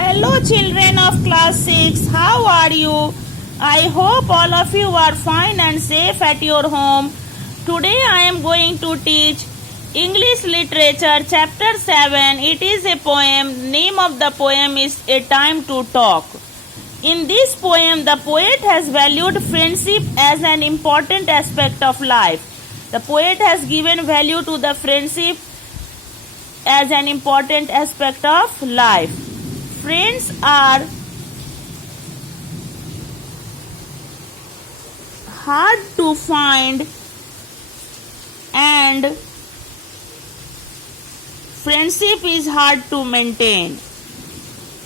Hello children of class 6, how are you? I hope all of you are fine and safe at your home. Today I am going to teach English Literature Chapter 7. It is a poem. Name of the poem is A Time to Talk. In this poem, the poet has valued friendship as an important aspect of life. The poet has given value to the friendship as an important aspect of life. Friends are hard to find and friendship is hard to maintain.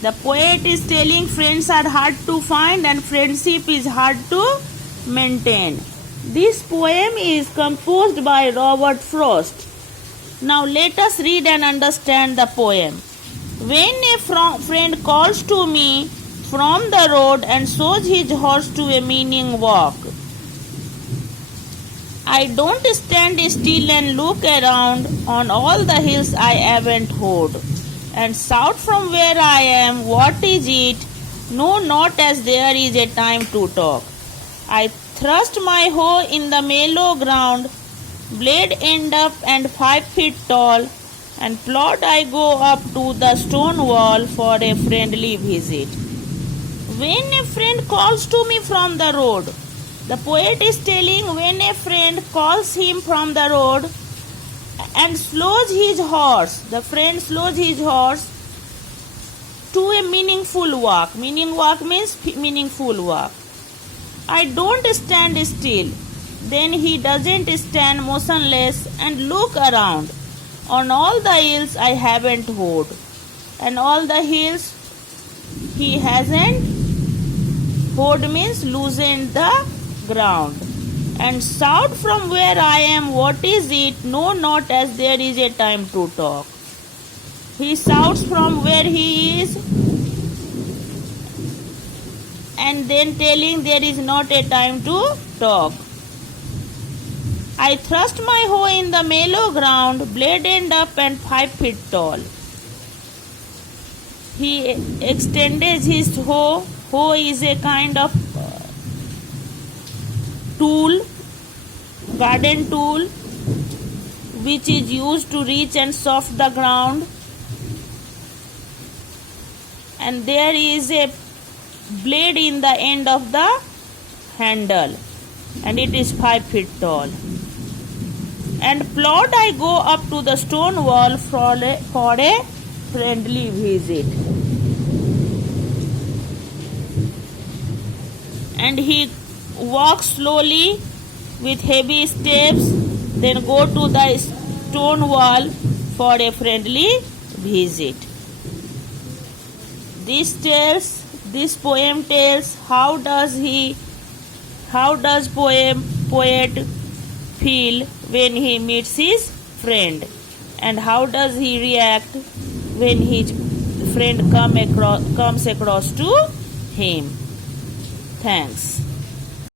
The poet is telling friends are hard to find and friendship is hard to maintain. This poem is composed by Robert Frost. Now let us read and understand the poem. When a friend calls to me from the road and shows his horse to a meaning walk, I don't stand still and look around on all the hills I haven't heard, and shout from where I am, what is it? No, not as there is a time to talk. I thrust my hoe in the mellow ground, blade end up and 5 feet tall, and plod I go up to the stone wall for a friendly visit. When a friend calls to me from the road, the poet is telling when a friend calls him from the road and slows his horse, the friend slows his horse to a meaningful walk. Meaning walk means meaningful walk. I don't stand still. Then he doesn't stand motionless and look around on all the hills I haven't heard, and all the hills he hasn't heard means loosened the ground, and shout from where I am, what is it? No, not as there is a time to talk. He shouts from where he is and then telling there is not a time to talk. I thrust my hoe in the mellow ground, blade end up and 5 feet tall. He extended his hoe. Hoe is a kind of tool, garden tool, which is used to reach and soft the ground. And there is a blade in the end of the handle, and it is 5 feet tall. And plod I go up to the stone wall for a friendly visit. And he walks slowly with heavy steps, then go to the stone wall for a friendly visit. This poem tells how does poet feel when he meets his friend, and how does he react when his friend comes across to him. Thanks.